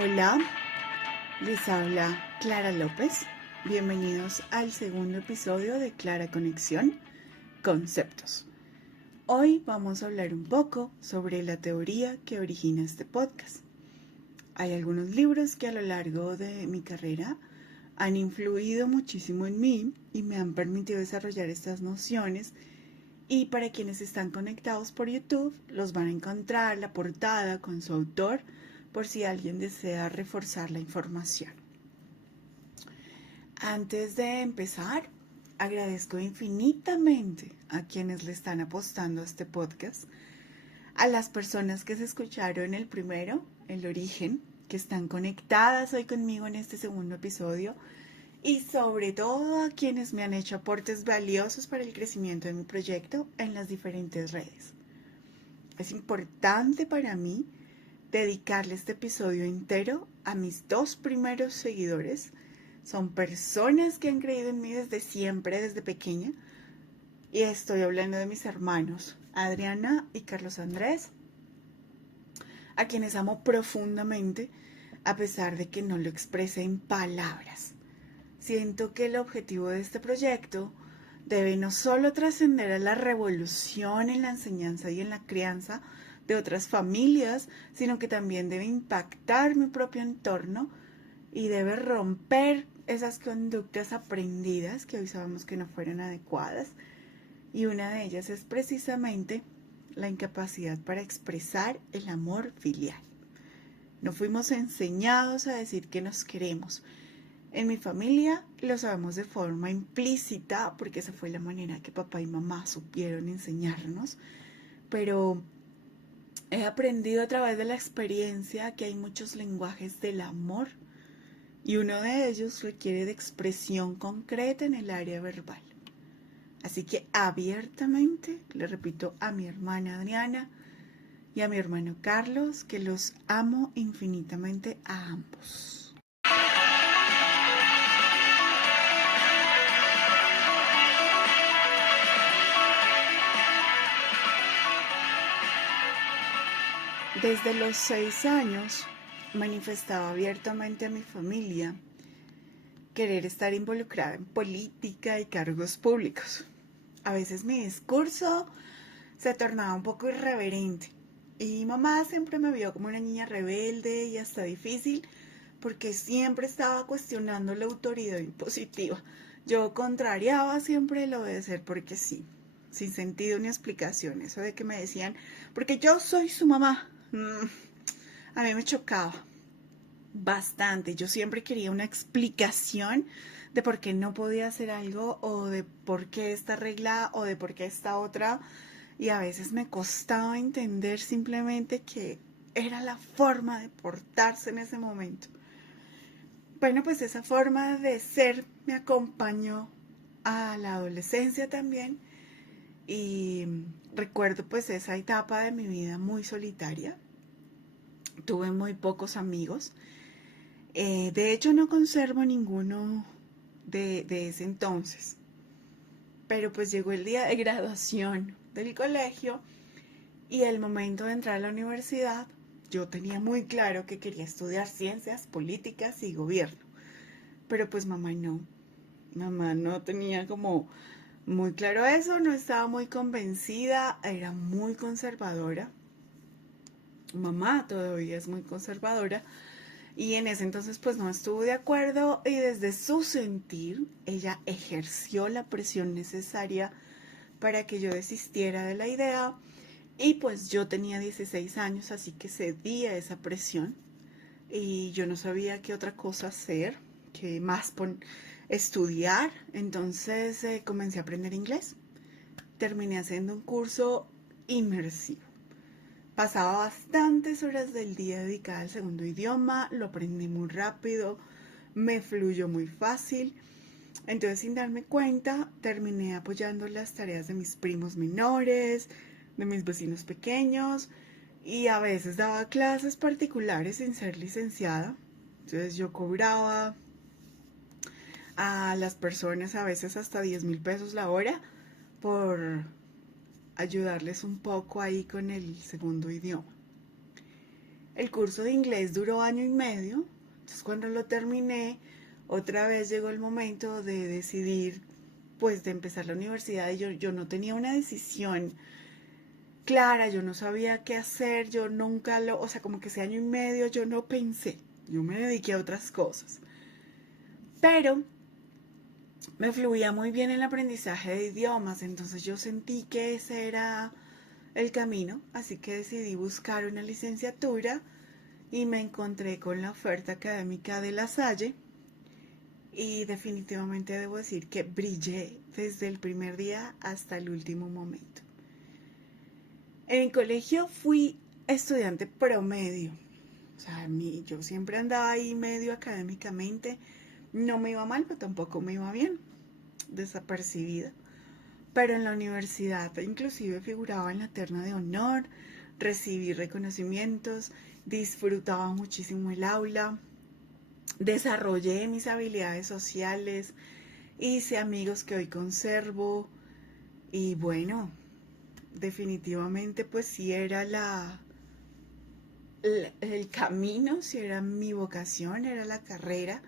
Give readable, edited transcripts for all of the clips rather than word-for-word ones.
Hola, les habla Clara López. Bienvenidos al segundo episodio de Clara Conexión, Conceptos. Hoy vamos a hablar un poco sobre la teoría que origina este podcast. Hay algunos libros que a lo largo de mi carrera han influido muchísimo en mí y me han permitido desarrollar estas nociones. Y para quienes están conectados por YouTube, los van a encontrar la portada con su autor por si alguien desea reforzar la información. Antes de empezar, agradezco infinitamente a quienes le están apostando a este podcast, a las personas que se escucharon el primero, el origen, que están conectadas hoy conmigo en este segundo episodio, y sobre todo a quienes me han hecho aportes valiosos para el crecimiento de mi proyecto en las diferentes redes. Es importante para mí dedicarle este episodio entero a mis dos primeros seguidores. Son personas que han creído en mí desde siempre, desde pequeña. Y estoy hablando de mis hermanos, Adriana y Carlos Andrés, a quienes amo profundamente, a pesar de que no lo exprese en palabras. Siento que el objetivo de este proyecto debe no solo trascender a la revolución en la enseñanza y en la crianza de otras familias, sino que también debe impactar mi propio entorno y debe romper esas conductas aprendidas que hoy sabemos que no fueron adecuadas. Y una de ellas es precisamente la incapacidad para expresar el amor filial. No fuimos enseñados a decir que nos queremos. En mi familia lo sabemos de forma implícita porque esa fue la manera que papá y mamá supieron enseñarnos, pero he aprendido a través de la experiencia que hay muchos lenguajes del amor y uno de ellos requiere de expresión concreta en el área verbal. Así que abiertamente le repito a mi hermana Adriana y a mi hermano Carlos que los amo infinitamente a ambos. Desde los 6 años manifestaba abiertamente a mi familia querer estar involucrada en política y cargos públicos. A veces mi discurso se tornaba un poco irreverente y mamá siempre me vio como una niña rebelde y hasta difícil porque siempre estaba cuestionando la autoridad impositiva. Yo contrariaba siempre el obedecer porque sí, sin sentido ni explicación. Eso de que me decían, porque yo soy su mamá, a mí me chocaba bastante. Yo siempre quería una explicación de por qué no podía hacer algo o de por qué esta regla o de por qué esta otra. Y a veces me costaba entender simplemente que era la forma de portarse en ese momento. Bueno, pues esa forma de ser me acompañó a la adolescencia también y recuerdo pues esa etapa de mi vida muy solitaria. Tuve muy pocos amigos. De hecho no conservo ninguno de ese entonces. Pero pues llegó el día de graduación del colegio y el momento de entrar a la universidad. Yo tenía muy claro que quería estudiar ciencias políticas y gobierno. Pero pues mamá no tenía como muy claro eso, no estaba muy convencida, era muy conservadora. Mamá todavía es muy conservadora y en ese entonces pues no estuvo de acuerdo y desde su sentir ella ejerció la presión necesaria para que yo desistiera de la idea y pues yo tenía 16 años así que cedí a esa presión y yo no sabía qué otra cosa hacer, que más estudiar, entonces comencé a aprender inglés. Terminé haciendo un curso inmersivo. Pasaba bastantes horas del día dedicada al segundo idioma, lo aprendí muy rápido, me fluyó muy fácil. Entonces, sin darme cuenta, terminé apoyando las tareas de mis primos menores, de mis vecinos pequeños y a veces daba clases particulares sin ser licenciada. Entonces yo cobraba a las personas a veces hasta 10,000 pesos la hora por ayudarles un poco ahí con el segundo idioma. El curso de inglés duró año y medio, entonces cuando lo terminé, otra vez llegó el momento de decidir, pues de empezar la universidad y yo no tenía una decisión clara, yo no sabía qué hacer, yo nunca lo, o sea, como que ese año y medio yo no pensé, yo me dediqué a otras cosas. Pero me fluía muy bien el aprendizaje de idiomas, entonces yo sentí que ese era el camino, así que decidí buscar una licenciatura y me encontré con la oferta académica de La Salle y definitivamente debo decir que brillé desde el primer día hasta el último momento. En el colegio fui estudiante promedio, o sea, yo siempre andaba ahí medio académicamente, no me iba mal, pero tampoco me iba bien, desapercibida. Pero en la universidad inclusive figuraba en la terna de honor, recibí reconocimientos, disfrutaba muchísimo el aula, desarrollé mis habilidades sociales, hice amigos que hoy conservo y bueno, definitivamente pues sí era el camino, sí era mi vocación, era la carrera.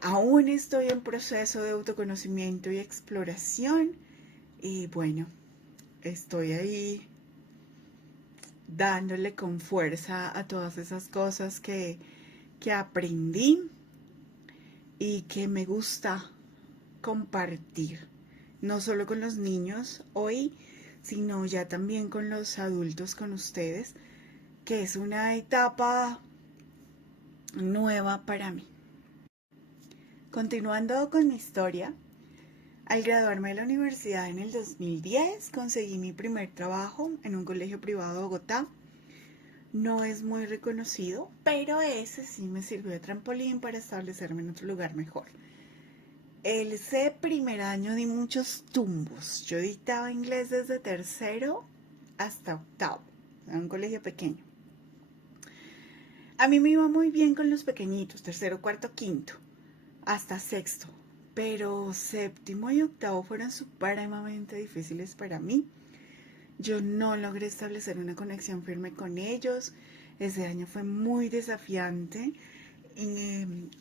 Aún estoy en proceso de autoconocimiento y exploración y bueno, estoy ahí dándole con fuerza a todas esas cosas que aprendí y que me gusta compartir, no solo con los niños hoy, sino ya también con los adultos, con ustedes, que es una etapa nueva para mí. Continuando con mi historia, al graduarme de la universidad en el 2010, conseguí mi primer trabajo en un colegio privado de Bogotá. No es muy reconocido, pero ese sí me sirvió de trampolín para establecerme en otro lugar mejor. Ese primer año di muchos tumbos. Yo dictaba inglés desde tercero hasta octavo, en un colegio pequeño. A mí me iba muy bien con los pequeñitos, tercero, cuarto, quinto, hasta sexto. Pero séptimo y octavo fueron supremamente difíciles para mí. Yo no logré establecer una conexión firme con ellos. Ese año fue muy desafiante.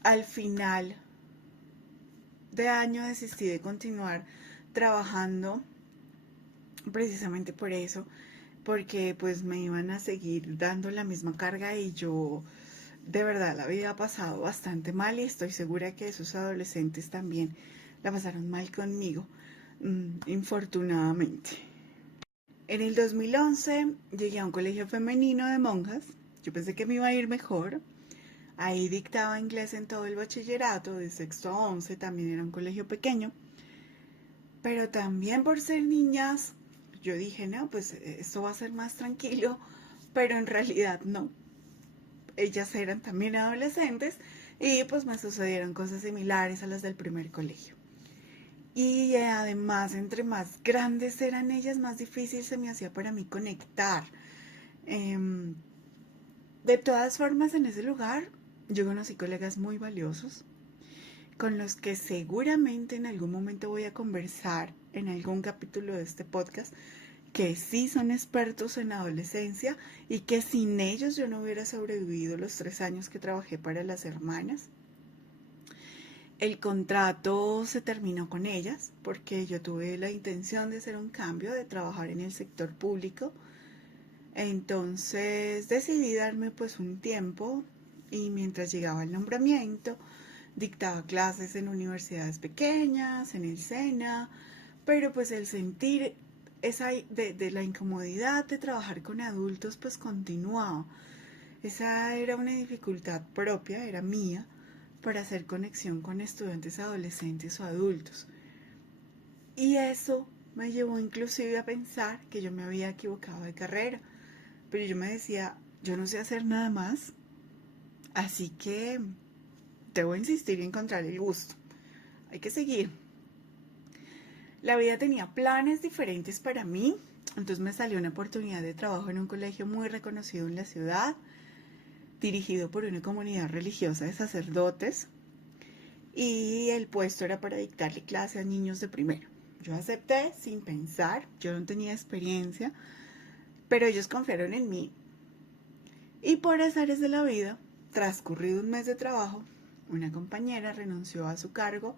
Al final de año desistí de continuar trabajando precisamente por eso, porque pues me iban a seguir dando la misma carga y yo de verdad la había pasado bastante mal y estoy segura que esos adolescentes también la pasaron mal conmigo, infortunadamente. En el 2011 llegué a un colegio femenino de monjas. Yo pensé que me iba a ir mejor. Ahí dictaba inglés en todo el bachillerato, de sexto a 11, también era un colegio pequeño. Pero también por ser niñas, yo dije, no, pues esto va a ser más tranquilo, pero en realidad no. Ellas eran también adolescentes y pues me sucedieron cosas similares a las del primer colegio. Y además, entre más grandes eran ellas, más difícil se me hacía para mí conectar. Eh, de todas formas, en ese lugar yo conocí colegas muy valiosos con los que seguramente en algún momento voy a conversar en algún capítulo de este podcast, que sí son expertos en adolescencia y que sin ellos yo no hubiera sobrevivido los 3 años que trabajé para las hermanas. El contrato se terminó con ellas porque yo tuve la intención de hacer un cambio, de trabajar en el sector público. Entonces decidí darme pues un tiempo y mientras llegaba el nombramiento, dictaba clases en universidades pequeñas, en el SENA, pero pues el sentir esa de la incomodidad de trabajar con adultos pues continuaba. Esa era una dificultad propia, era mía, para hacer conexión con estudiantes adolescentes o adultos. Y eso me llevó inclusive a pensar que yo me había equivocado de carrera. Pero yo me decía, yo no sé hacer nada más, así que debo insistir y encontrar el gusto. Hay que seguir. La vida tenía planes diferentes para mí, entonces me salió una oportunidad de trabajo en un colegio muy reconocido en la ciudad, dirigido por una comunidad religiosa de sacerdotes, y el puesto era para dictarle clase a niños de primero. Yo acepté sin pensar, yo no tenía experiencia, pero ellos confiaron en mí Y por azares de la vida, transcurrido un mes de trabajo, una compañera renunció a su cargo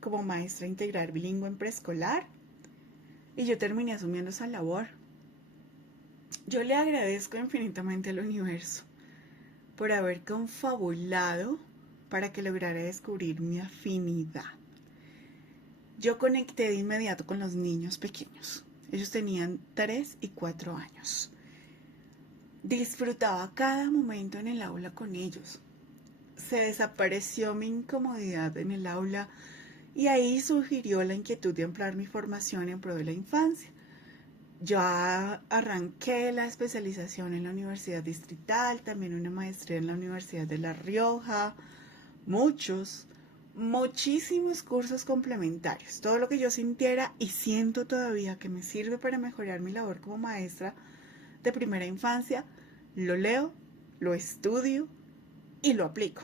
como maestra integral bilingüe en preescolar y yo terminé asumiendo esa labor. Yo le agradezco infinitamente al universo por haber confabulado para que lograra descubrir mi afinidad. Yo conecté de inmediato con los niños pequeños. Ellos tenían 3 y 4 años. Disfrutaba cada momento en el aula con ellos. Se desapareció mi incomodidad en el aula y ahí surgió la inquietud de ampliar mi formación en pro de la infancia. Ya arranqué la especialización en la Universidad Distrital, también una maestría en la Universidad de La Rioja, muchísimos cursos complementarios. Todo lo que yo sintiera y siento todavía que me sirve para mejorar mi labor como maestra de primera infancia, lo leo, lo estudio y lo aplico.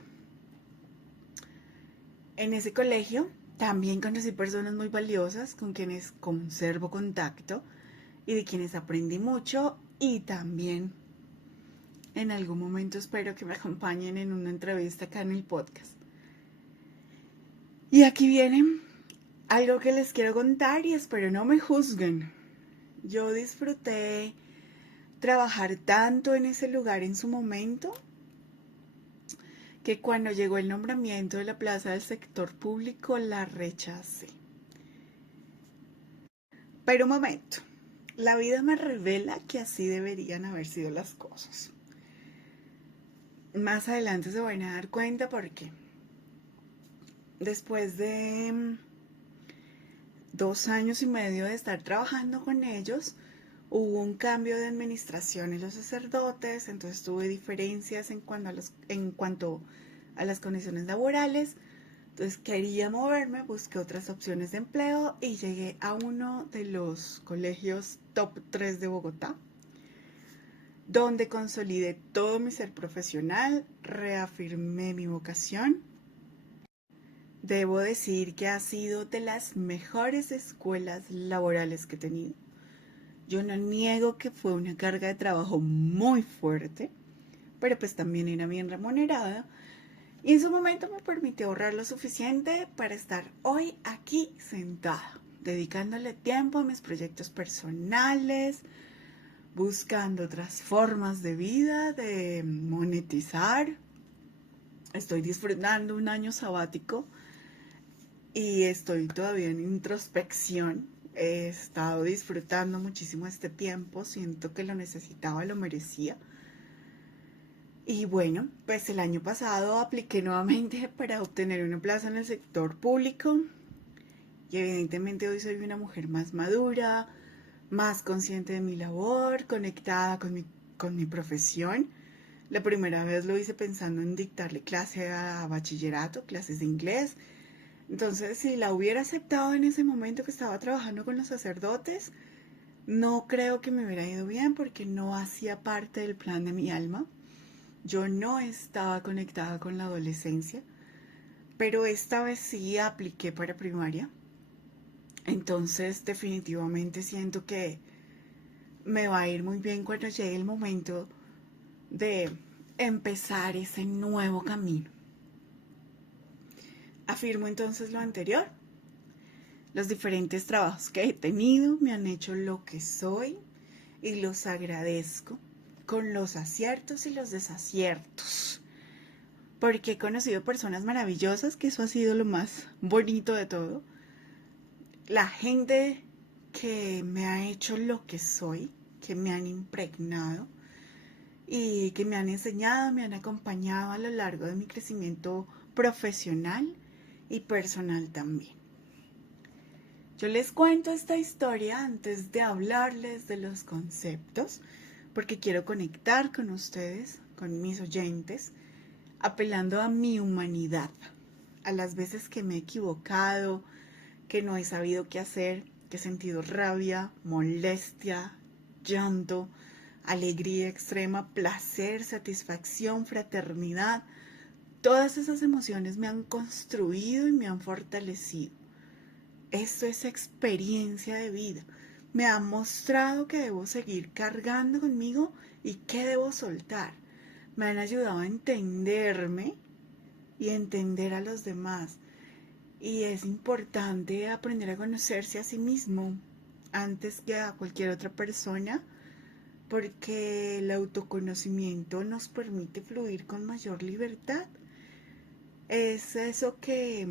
En ese colegio también conocí personas muy valiosas con quienes conservo contacto y de quienes aprendí mucho y también en algún momento espero que me acompañen en una entrevista acá en el podcast. Y aquí viene algo que les quiero contar y espero no me juzguen. Yo disfruté trabajar tanto en ese lugar en su momento que cuando llegó el nombramiento de la plaza del sector público la rechacé. Pero un momento, la vida me revela que así deberían haber sido las cosas. Más adelante se van a dar cuenta porque después de 2 años y medio de estar trabajando con ellos, hubo un cambio de administración en los sacerdotes, entonces tuve diferencias en cuanto a las condiciones laborales. Entonces quería moverme, busqué otras opciones de empleo y llegué a uno de los colegios top 3 de Bogotá, donde consolidé todo mi ser profesional, reafirmé mi vocación. Debo decir que ha sido de las mejores escuelas laborales que he tenido. Yo no niego que fue una carga de trabajo muy fuerte, pero pues también era bien remunerada. Y en su momento me permitió ahorrar lo suficiente para estar hoy aquí sentada, dedicándole tiempo a mis proyectos personales, buscando otras formas de vida, de monetizar. Estoy disfrutando un año sabático y estoy todavía en introspección. He estado disfrutando muchísimo este tiempo, siento que lo necesitaba, lo merecía. Y bueno, pues el año pasado apliqué nuevamente para obtener una plaza en el sector público y evidentemente hoy soy una mujer más madura, más consciente de mi labor, conectada con mi profesión. La primera vez lo hice pensando en dictarle clase a bachillerato, clases de inglés. Entonces, si la hubiera aceptado en ese momento que estaba trabajando con los sacerdotes, no creo que me hubiera ido bien porque no hacía parte del plan de mi alma. Yo no estaba conectada con la adolescencia, pero esta vez sí apliqué para primaria. Entonces definitivamente siento que me va a ir muy bien cuando llegue el momento de empezar ese nuevo camino. Afirmo entonces lo anterior. Los diferentes trabajos que he tenido me han hecho lo que soy y los agradezco con los aciertos y los desaciertos. Porque he conocido personas maravillosas, que eso ha sido lo más bonito de todo. La gente que me ha hecho lo que soy, que me han impregnado y que me han enseñado, me han acompañado a lo largo de mi crecimiento profesional y personal también. Yo les cuento esta historia antes de hablarles de los conceptos, porque quiero conectar con ustedes, con mis oyentes, apelando a mi humanidad, a las veces que me he equivocado, que no he sabido qué hacer, que he sentido rabia, molestia, llanto, alegría extrema, placer, satisfacción, fraternidad. Todas esas emociones me han construido y me han fortalecido. Esto es experiencia de vida. Me ha mostrado que debo seguir cargando conmigo y que debo soltar. me han ayudado a entenderme y entender a los demás. Y es importante aprender a conocerse a sí mismo antes que a cualquier otra persona, porque el autoconocimiento nos permite fluir con mayor libertad. Es eso que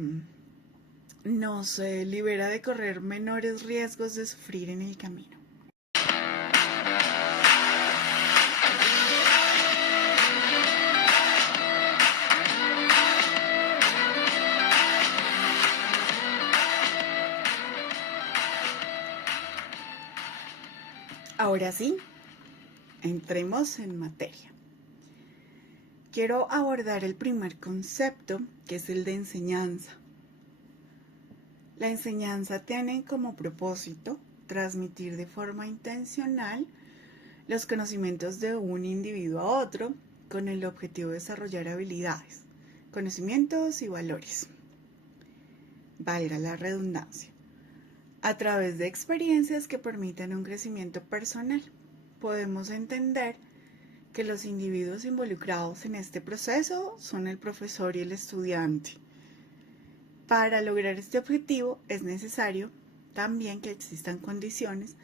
nos libera de correr menores riesgos de sufrir en el camino. Ahora sí, entremos en materia. Quiero abordar el primer concepto, que es el de enseñanza. La enseñanza tiene como propósito transmitir de forma intencional los conocimientos de un individuo a otro con el objetivo de desarrollar habilidades, conocimientos y valores. Valga la redundancia. A través de experiencias que permitan un crecimiento personal, podemos entender que los individuos involucrados en este proceso son el profesor y el estudiante. Para lograr este objetivo es necesario también que existan condiciones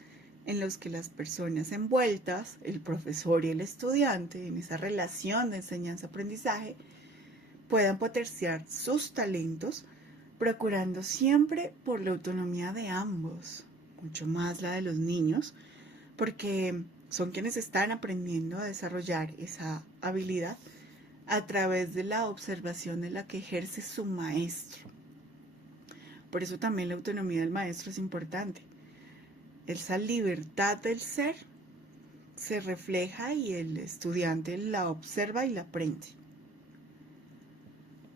en las que las personas envueltas, el profesor y el estudiante, en esa relación de enseñanza-aprendizaje, puedan potenciar sus talentos, procurando siempre por la autonomía de ambos, mucho más la de los niños, porque son quienes están aprendiendo a desarrollar esa habilidad a través de la observación de la que ejerce su maestro. Por eso también la autonomía del maestro es importante. Esa libertad del ser se refleja y el estudiante la observa y la aprende.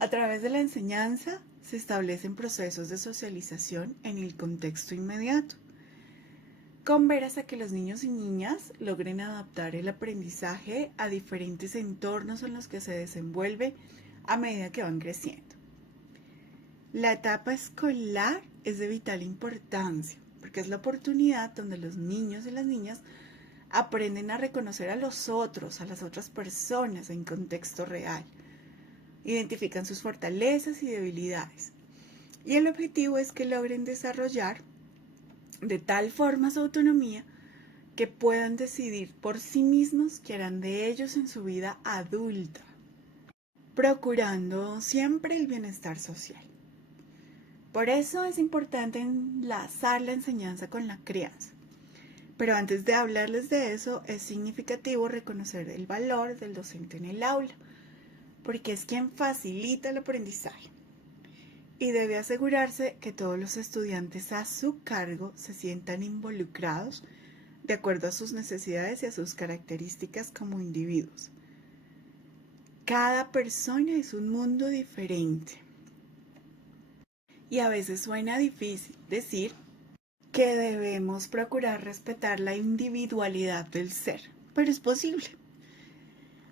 A través de la enseñanza se establecen procesos de socialización en el contexto inmediato, con veras a que los niños y niñas logren adaptar el aprendizaje a diferentes entornos en los que se desenvuelve a medida que van creciendo. La etapa escolar es de vital importancia, porque es la oportunidad donde los niños y las niñas aprenden a reconocer a los otros, a las otras personas en contexto real. Identifican sus fortalezas y debilidades. Y el objetivo es que logren desarrollar de tal forma su autonomía que puedan decidir por sí mismos qué harán de ellos en su vida adulta, procurando siempre el bienestar social. Por eso es importante enlazar la enseñanza con la crianza. Pero antes de hablarles de eso, es significativo reconocer el valor del docente en el aula, porque es quien facilita el aprendizaje. Y debe asegurarse que todos los estudiantes a su cargo se sientan involucrados de acuerdo a sus necesidades y a sus características como individuos. Cada persona es un mundo diferente. Y a veces suena difícil decir que debemos procurar respetar la individualidad del ser, pero es posible.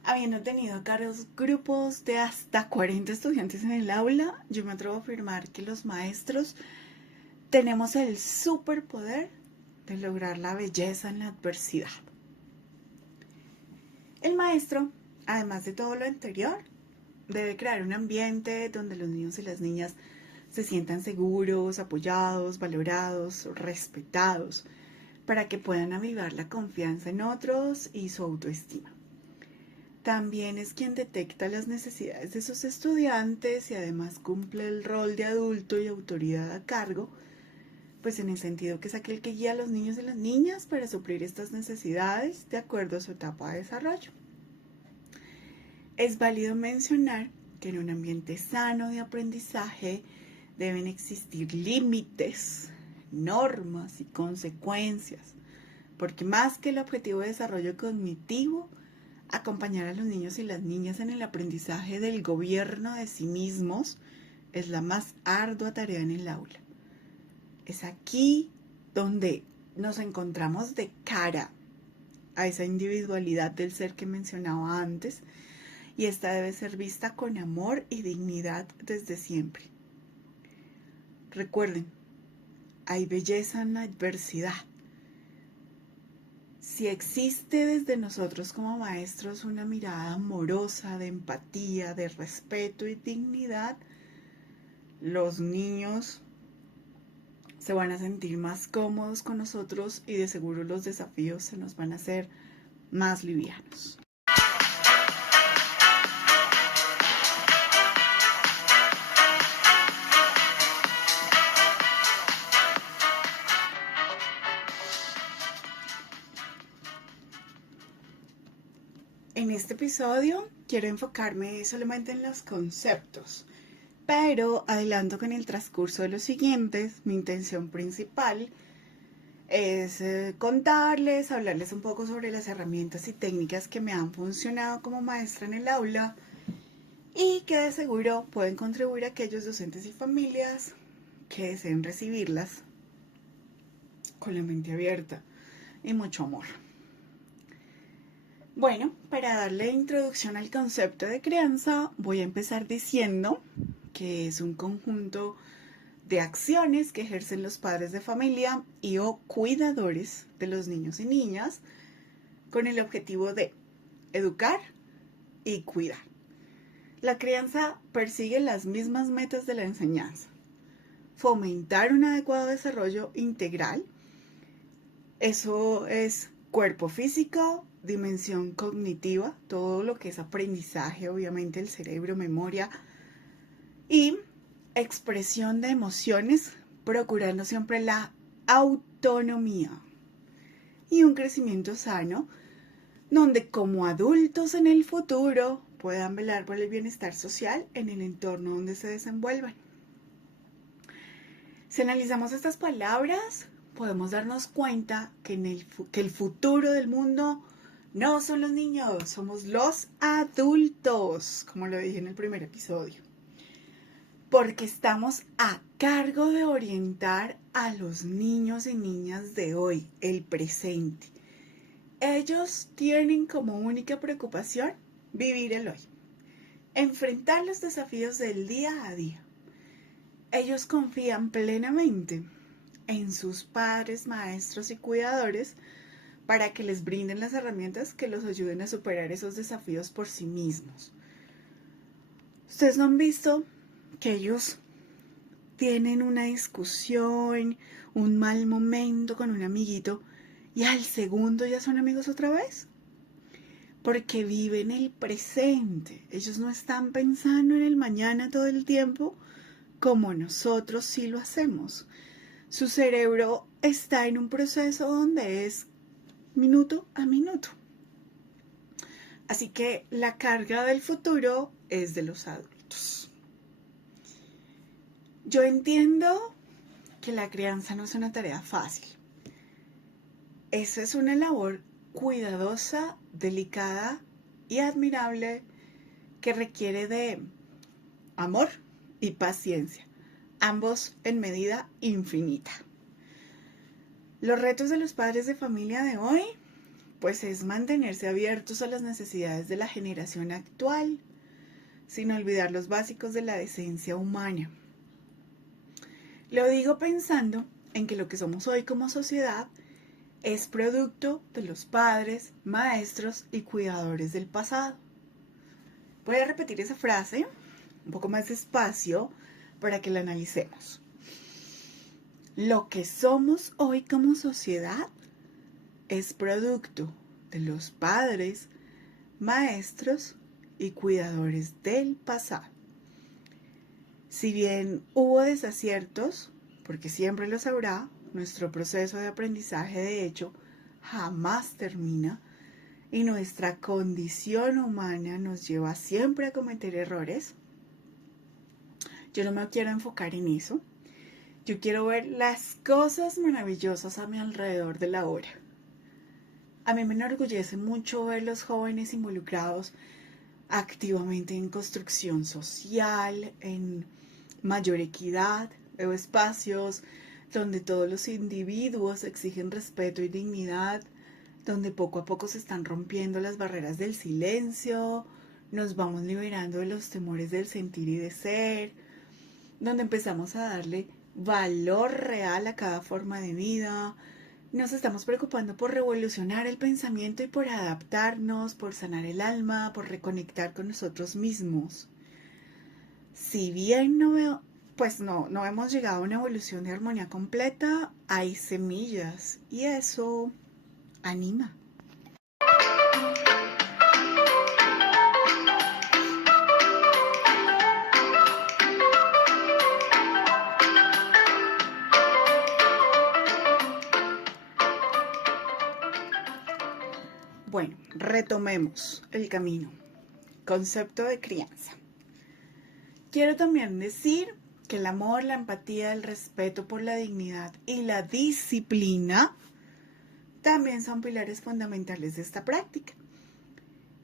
Habiendo tenido a cargo grupos de hasta 40 estudiantes en el aula, yo me atrevo a afirmar que los maestros tenemos el superpoder de lograr la belleza en la adversidad. El maestro, además de todo lo anterior, debe crear un ambiente donde los niños y las niñas se sientan seguros, apoyados, valorados, respetados, para que puedan avivar la confianza en otros y su autoestima. También es quien detecta las necesidades de sus estudiantes y además cumple el rol de adulto y autoridad a cargo, pues en el sentido que es aquel que guía a los niños y las niñas para suplir estas necesidades de acuerdo a su etapa de desarrollo. Es válido mencionar que en un ambiente sano de aprendizaje deben existir límites, normas y consecuencias, porque más que el objetivo de desarrollo cognitivo, acompañar a los niños y las niñas en el aprendizaje del gobierno de sí mismos es la más ardua tarea en el aula. Es aquí donde nos encontramos de cara a esa individualidad del ser que mencionaba antes, y esta debe ser vista con amor y dignidad desde siempre. Recuerden, hay belleza en la adversidad. Si existe desde nosotros como maestros una mirada amorosa, de empatía, de respeto y dignidad, los niños se van a sentir más cómodos con nosotros y de seguro los desafíos se nos van a hacer más livianos. En este episodio quiero enfocarme solamente en los conceptos, pero adelanto que en el transcurso de los siguientes, mi intención principal es contarles, hablarles un poco sobre las herramientas y técnicas que me han funcionado como maestra en el aula y que de seguro pueden contribuir a aquellos docentes y familias que deseen recibirlas con la mente abierta y mucho amor. Bueno, para darle introducción al concepto de crianza, voy a empezar diciendo que es un conjunto de acciones que ejercen los padres de familia y o cuidadores de los niños y niñas con el objetivo de educar y cuidar. La crianza persigue las mismas metas de la enseñanza: fomentar un adecuado desarrollo integral, eso es cuerpo físico, dimensión cognitiva, todo lo que es aprendizaje, obviamente el cerebro, memoria, y expresión de emociones, procurando siempre la autonomía y un crecimiento sano, donde como adultos en el futuro puedan velar por el bienestar social en el entorno donde se desenvuelvan. Si analizamos estas palabras, podemos darnos cuenta que el futuro del mundo no son los niños, somos los adultos, como lo dije en el primer episodio. Porque estamos a cargo de orientar a los niños y niñas de hoy, el presente. Ellos tienen como única preocupación vivir el hoy, enfrentar los desafíos del día a día. Ellos confían plenamente en sus padres, maestros y cuidadores para que les brinden las herramientas que los ayuden a superar esos desafíos por sí mismos. ¿Ustedes no han visto que ellos tienen una discusión, un mal momento con un amiguito y al segundo ya son amigos otra vez? Porque viven el presente. Ellos no están pensando en el mañana todo el tiempo como nosotros sí lo hacemos. Su cerebro está en un proceso donde es minuto a minuto. Así que la carga del futuro es de los adultos. Yo entiendo que la crianza no es una tarea fácil. Esa es una labor cuidadosa, delicada y admirable que requiere de amor y paciencia, ambos en medida infinita. Los retos de los padres de familia de hoy, pues es mantenerse abiertos a las necesidades de la generación actual, sin olvidar los básicos de la decencia humana. Lo digo pensando en que lo que somos hoy como sociedad es producto de los padres, maestros y cuidadores del pasado. Voy a repetir esa frase un poco más despacio para que la analicemos. Lo que somos hoy como sociedad es producto de los padres, maestros y cuidadores del pasado. Si bien hubo desaciertos, porque siempre los habrá, nuestro proceso de aprendizaje de hecho jamás termina y nuestra condición humana nos lleva siempre a cometer errores. Yo no me quiero enfocar en eso. Yo quiero ver las cosas maravillosas a mi alrededor de la hora. A mí me enorgullece mucho ver los jóvenes involucrados activamente en construcción social, en mayor equidad. Veo espacios donde todos los individuos exigen respeto y dignidad, donde poco a poco se están rompiendo las barreras del silencio, nos vamos liberando de los temores del sentir y de ser, donde empezamos a darle valor real a cada forma de vida, Nos estamos preocupando por revolucionar el pensamiento y por adaptarnos, por sanar el alma, por reconectar con nosotros mismos. Si bien no hemos llegado a una evolución de armonía completa, hay semillas y eso anima. Bueno, retomemos el camino. Concepto de crianza. Quiero también decir que el amor, la empatía, el respeto por la dignidad y la disciplina también son pilares fundamentales de esta práctica.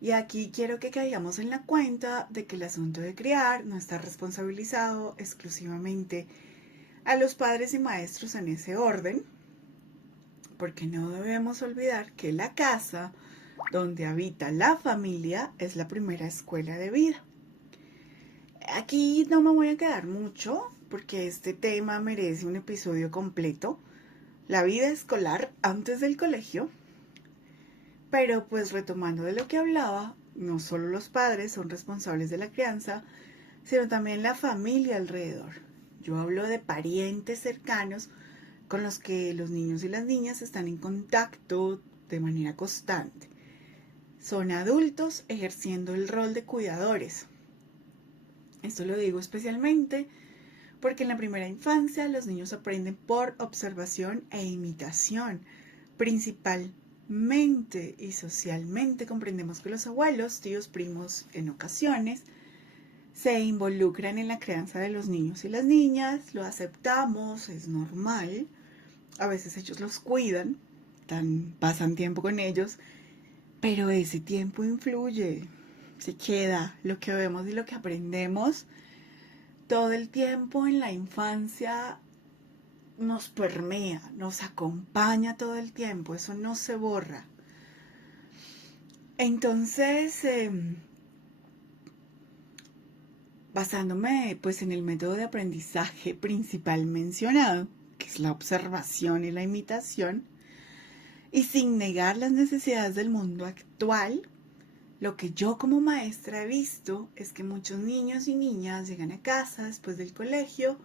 Y aquí quiero que caigamos en la cuenta de que el asunto de criar no está responsabilizado exclusivamente a los padres y maestros en ese orden, porque no debemos olvidar que la casa donde habita la familia es la primera escuela de vida. Aquí no me voy a quedar mucho porque este tema merece un episodio completo, la vida escolar antes del colegio, pero pues retomando de lo que hablaba, no solo los padres son responsables de la crianza, sino también la familia alrededor. Yo hablo de parientes cercanos con los que los niños y las niñas están en contacto de manera constante. Son adultos ejerciendo el rol de cuidadores. Esto lo digo especialmente porque en la primera infancia los niños aprenden por observación e imitación. Principalmente y socialmente comprendemos que los abuelos, tíos, primos en ocasiones se involucran en la crianza de los niños y las niñas, lo aceptamos, es normal. A veces ellos los cuidan, pasan tiempo con ellos, pero ese tiempo influye, se queda lo que vemos y lo que aprendemos todo el tiempo en la infancia nos permea, nos acompaña todo el tiempo, eso no se borra. Entonces, basándome pues en el método de aprendizaje principal mencionado, que es la observación y la imitación, y sin negar las necesidades del mundo actual, lo que yo como maestra he visto es que muchos niños y niñas llegan a casa después del colegio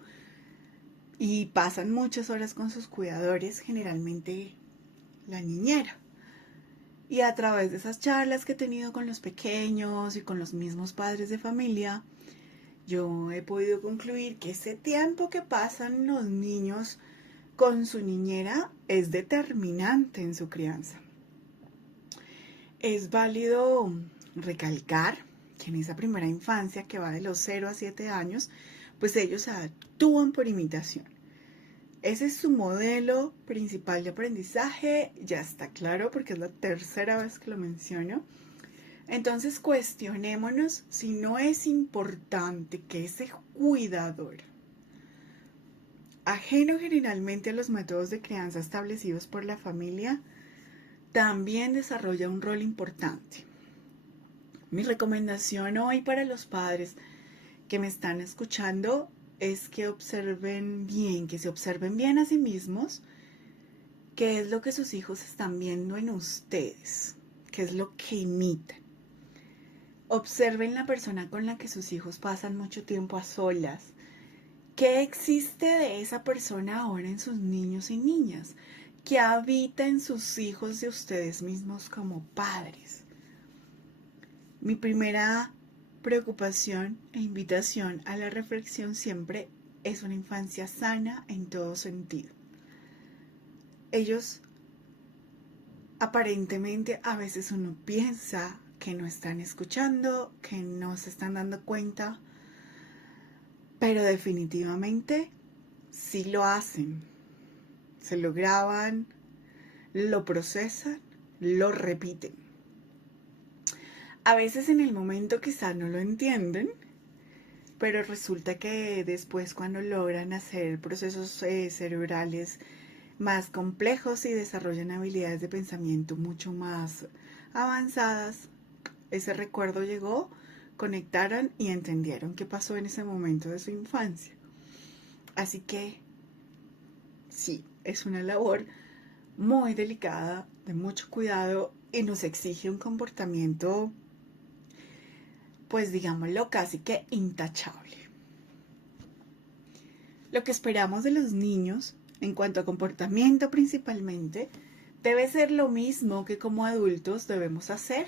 y pasan muchas horas con sus cuidadores, generalmente la niñera. Y a través de esas charlas que he tenido con los pequeños y con los mismos padres de familia, yo he podido concluir que ese tiempo que pasan los niños con su niñera es determinante en su crianza. Es válido recalcar que en esa primera infancia, que va de los 0 a 7 años, pues ellos actúan por imitación. Ese es su modelo principal de aprendizaje, ya está claro porque es la tercera vez que lo menciono. Entonces cuestionémonos si no es importante que ese cuidador, ajeno generalmente a los métodos de crianza establecidos por la familia, también desarrolla un rol importante. Mi recomendación hoy para los padres que me están escuchando es que observen bien, que se observen bien a sí mismos, qué es lo que sus hijos están viendo en ustedes, qué es lo que imitan. Observen la persona con la que sus hijos pasan mucho tiempo a solas. ¿Qué existe de esa persona ahora en sus niños y niñas? ¿Qué habita en sus hijos de ustedes mismos como padres? Mi primera preocupación e invitación a la reflexión siempre es una infancia sana en todo sentido. Ellos aparentemente a veces uno piensa que no están escuchando, que no se están dando cuenta, pero definitivamente sí lo hacen. Se lo graban, lo procesan, lo repiten. A veces en el momento quizá no lo entienden, pero resulta que después cuando logran hacer procesos cerebrales más complejos y desarrollan habilidades de pensamiento mucho más avanzadas, ese recuerdo llegó, conectaron y entendieron qué pasó en ese momento de su infancia. Así que sí, es una labor muy delicada, de mucho cuidado y nos exige un comportamiento, pues digámoslo, casi que intachable. Lo que esperamos de los niños, en cuanto a comportamiento principalmente, debe ser lo mismo que como adultos debemos hacer: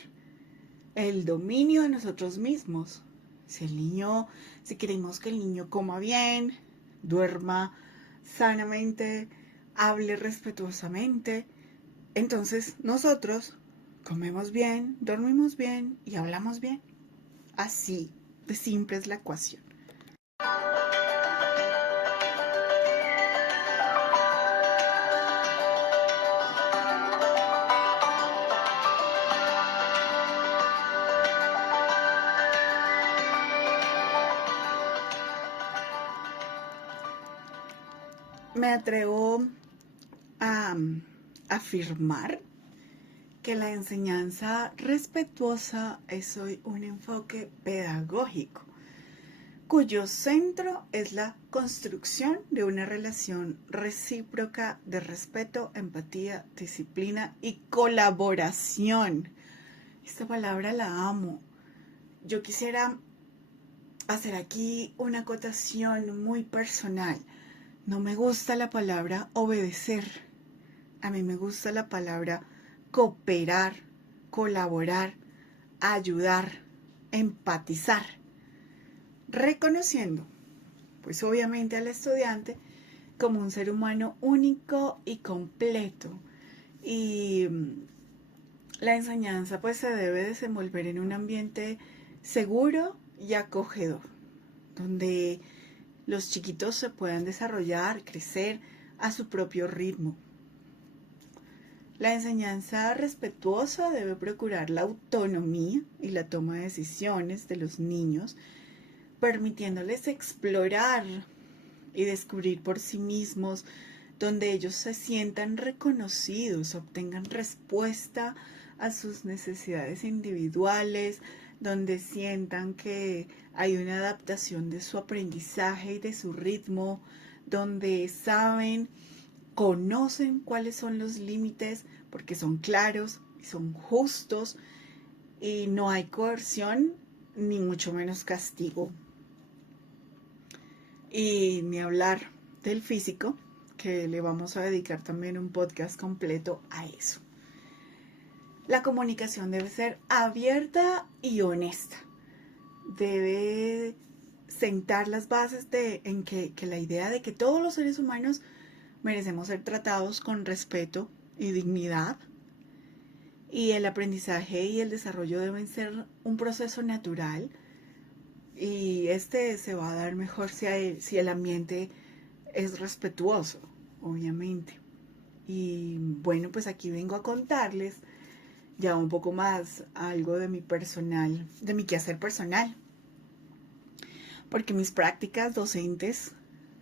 el dominio de nosotros mismos. Si queremos que el niño coma bien, duerma sanamente, hable respetuosamente, entonces nosotros comemos bien, dormimos bien y hablamos bien. Así de simple es la ecuación. Me atrevo a afirmar que la enseñanza respetuosa es hoy un enfoque pedagógico, cuyo centro es la construcción de una relación recíproca de respeto, empatía, disciplina y colaboración. Esta palabra la amo. Yo quisiera hacer aquí una acotación muy personal. No me gusta la palabra obedecer. A mí me gusta la palabra cooperar, colaborar, ayudar, empatizar, reconociendo, pues obviamente al estudiante como un ser humano único y completo. Y la enseñanza pues se debe desenvolver en un ambiente seguro y acogedor, donde los chiquitos se puedan desarrollar, crecer a su propio ritmo. La enseñanza respetuosa debe procurar la autonomía y la toma de decisiones de los niños, permitiéndoles explorar y descubrir por sí mismos, donde ellos se sientan reconocidos, obtengan respuesta a sus necesidades individuales, donde sientan que hay una adaptación de su aprendizaje y de su ritmo, donde saben, conocen cuáles son los límites porque son claros y son justos y no hay coerción ni mucho menos castigo. Y ni hablar del físico, que le vamos a dedicar también un podcast completo a eso. La comunicación debe ser abierta y honesta. Debe sentar las bases en que la idea de que todos los seres humanos merecemos ser tratados con respeto y dignidad. Y el aprendizaje y el desarrollo deben ser un proceso natural. Y este se va a dar mejor si el ambiente es respetuoso, obviamente. Y bueno, pues aquí vengo a contarles ya un poco más algo de mi personal, de mi quehacer personal. Porque mis prácticas docentes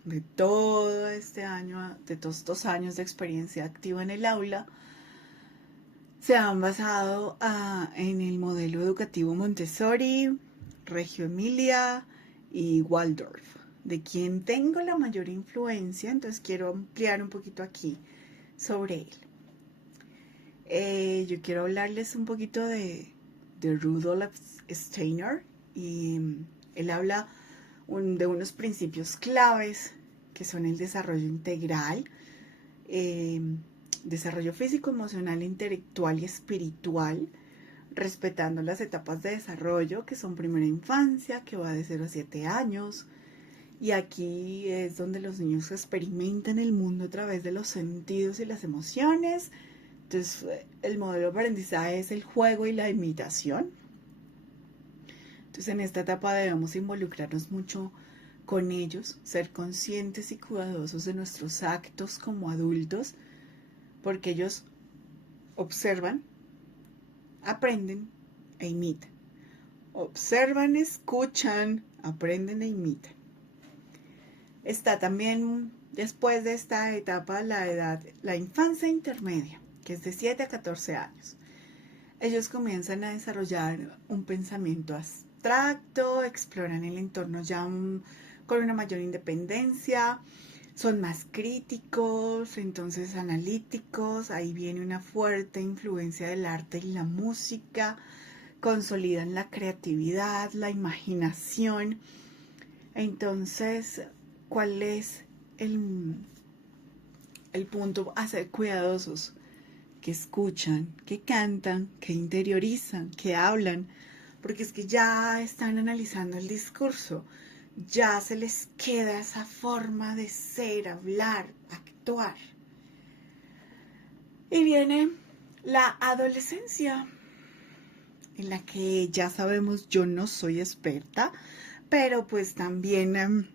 de todo este año, de todos estos años de experiencia activa en el aula, se han basado en el modelo educativo Montessori, Reggio Emilia y Waldorf, de quien tengo la mayor influencia, entonces quiero ampliar un poquito aquí sobre él. Yo quiero hablarles un poquito de Rudolf Steiner, y él habla de unos principios claves que son el desarrollo integral, desarrollo físico, emocional, intelectual y espiritual, respetando las etapas de desarrollo que son primera infancia, que va de 0 a 7 años. Y aquí es donde los niños experimentan el mundo a través de los sentidos y las emociones. Entonces, el modelo de aprendizaje es el juego y la imitación. Entonces, en esta etapa debemos involucrarnos mucho con ellos, ser conscientes y cuidadosos de nuestros actos como adultos, porque ellos observan, aprenden e imitan. Observan, escuchan, aprenden e imitan. Está también después de esta etapa la infancia intermedia, que es de 7 a 14 años. Ellos comienzan a desarrollar un pensamiento abstracto, exploran el entorno ya con una mayor independencia, Son más críticos, entonces analíticos, ahí viene una fuerte influencia del arte y la música, consolidan la creatividad, la imaginación. Entonces, ¿cuál es el, el punto? A ser cuidadosos, que escuchan, que cantan, que interiorizan, que hablan, porque es que ya están analizando el discurso, ya se les queda esa forma de ser, hablar, actuar. Y viene la adolescencia, en la que ya sabemos, yo no soy experta, pero pues también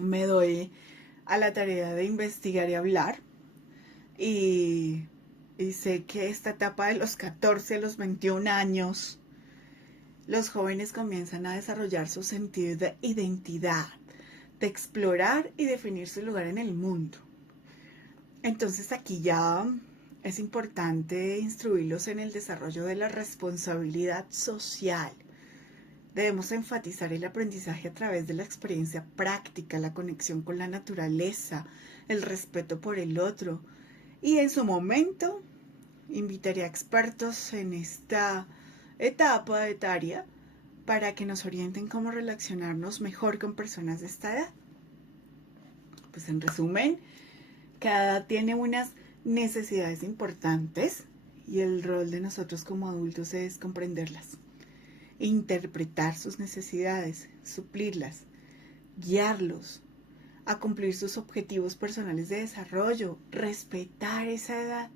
me doy a la tarea de investigar y hablar. Y, y sé que esta etapa de los 14 a los 21 años, los jóvenes comienzan a desarrollar su sentido de identidad, de explorar y definir su lugar en el mundo. Entonces aquí ya es importante instruirlos en el desarrollo de la responsabilidad social. Debemos enfatizar el aprendizaje a través de la experiencia práctica, la conexión con la naturaleza, el respeto por el otro. Y en su momento, invitaré a expertos en esta etapa etaria para que nos orienten cómo relacionarnos mejor con personas de esta edad. Pues en resumen, cada edad tiene unas necesidades importantes y el rol de nosotros como adultos es comprenderlas, interpretar sus necesidades, suplirlas, guiarlos a cumplir sus objetivos personales de desarrollo, respetar esa edad.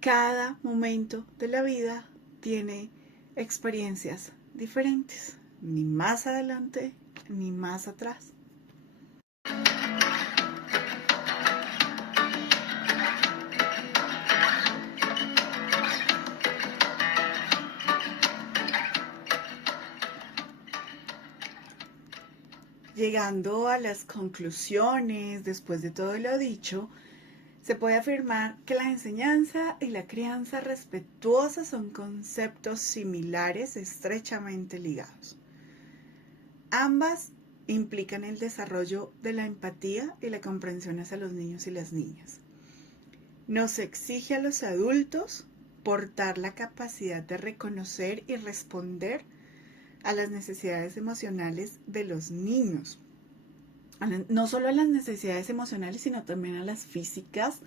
Cada momento de la vida tiene experiencias diferentes, ni más adelante ni más atrás. Llegando a las conclusiones, después de todo lo dicho, se puede afirmar que la enseñanza y la crianza respetuosa son conceptos similares, estrechamente ligados. Ambas implican el desarrollo de la empatía y la comprensión hacia los niños y las niñas. Nos exige a los adultos portar la capacidad de reconocer y responder a las necesidades emocionales de los niños. No solo a las necesidades emocionales, sino también a las físicas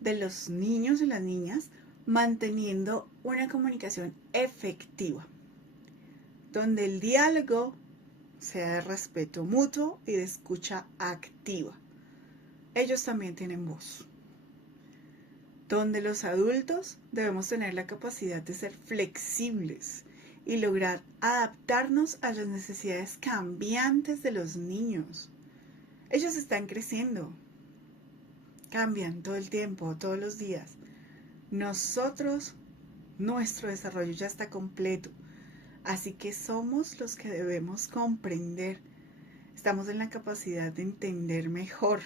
de los niños y las niñas, manteniendo una comunicación efectiva, donde el diálogo sea de respeto mutuo y de escucha activa. Ellos también tienen voz. Donde los adultos debemos tener la capacidad de ser flexibles y lograr adaptarnos a las necesidades cambiantes de los niños. Ellos están creciendo, cambian todo el tiempo, todos los días. Nosotros, nuestro desarrollo ya está completo, así que somos los que debemos comprender. Estamos en la capacidad de entender mejor.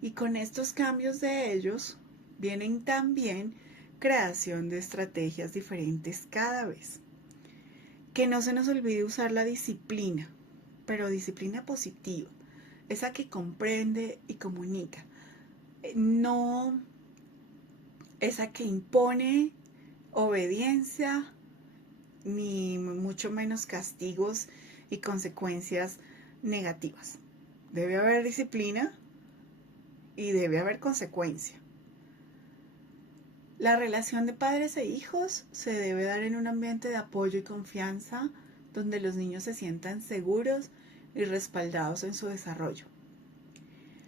Y con estos cambios de ellos, vienen también creación de estrategias diferentes cada vez. Que no se nos olvide usar la disciplina, pero disciplina positiva, esa que comprende y comunica, no esa que impone obediencia, ni mucho menos castigos y consecuencias negativas. Debe haber disciplina y debe haber consecuencia. La relación de padres e hijos se debe dar en un ambiente de apoyo y confianza donde los niños se sientan seguros y respaldados en su desarrollo.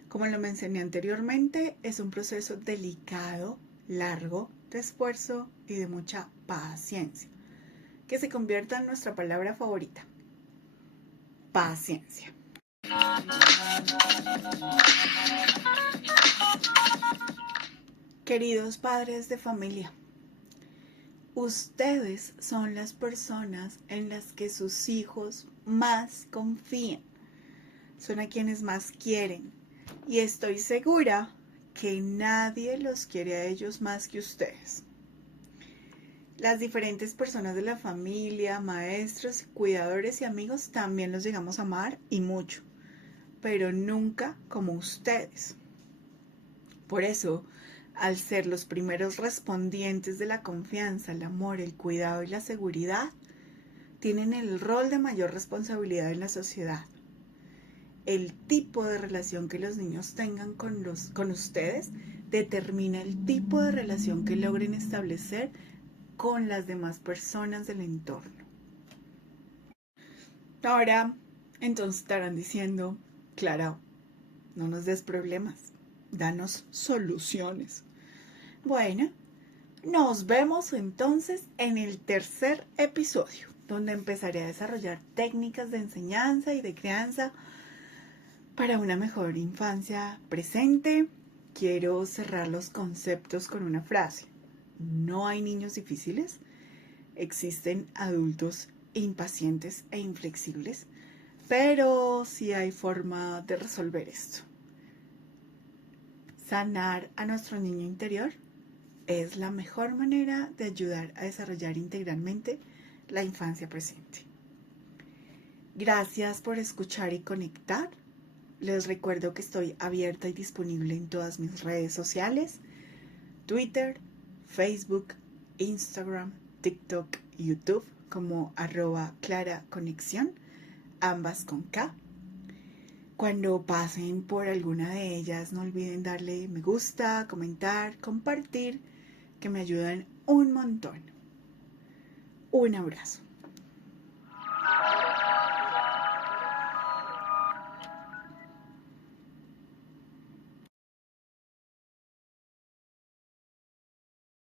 Como lo mencioné anteriormente, es un proceso delicado, largo, de esfuerzo y de mucha paciencia, que se convierta en nuestra palabra favorita: paciencia. Queridos padres de familia, ustedes son las personas en las que sus hijos más confían, son a quienes más quieren, y estoy segura que nadie los quiere a ellos más que ustedes. Las diferentes personas de la familia, maestros, cuidadores y amigos también los llegamos a amar y mucho, pero nunca como ustedes. Por eso, al ser los primeros respondientes de la confianza, el amor, el cuidado y la seguridad, tienen el rol de mayor responsabilidad en la sociedad. El tipo de relación que los niños tengan con ustedes determina el tipo de relación que logren establecer con las demás personas del entorno. Ahora, entonces estarán diciendo, Clara, no nos des problemas, danos soluciones. Bueno, nos vemos entonces en el tercer episodio, donde empezaré a desarrollar técnicas de enseñanza y de crianza para una mejor infancia presente. Quiero cerrar los conceptos con una frase. No hay niños difíciles, existen adultos impacientes e inflexibles, pero sí hay forma de resolver esto. Sanar a nuestro niño interior es la mejor manera de ayudar a desarrollar integralmente la infancia presente. Gracias por escuchar y conectar. Les recuerdo que estoy abierta y disponible en todas mis redes sociales: Twitter, Facebook, Instagram, TikTok, YouTube como @ClaraConexión, ambas con K. Cuando pasen por alguna de ellas, no olviden darle me gusta, comentar, compartir, que me ayudan un montón. Un abrazo.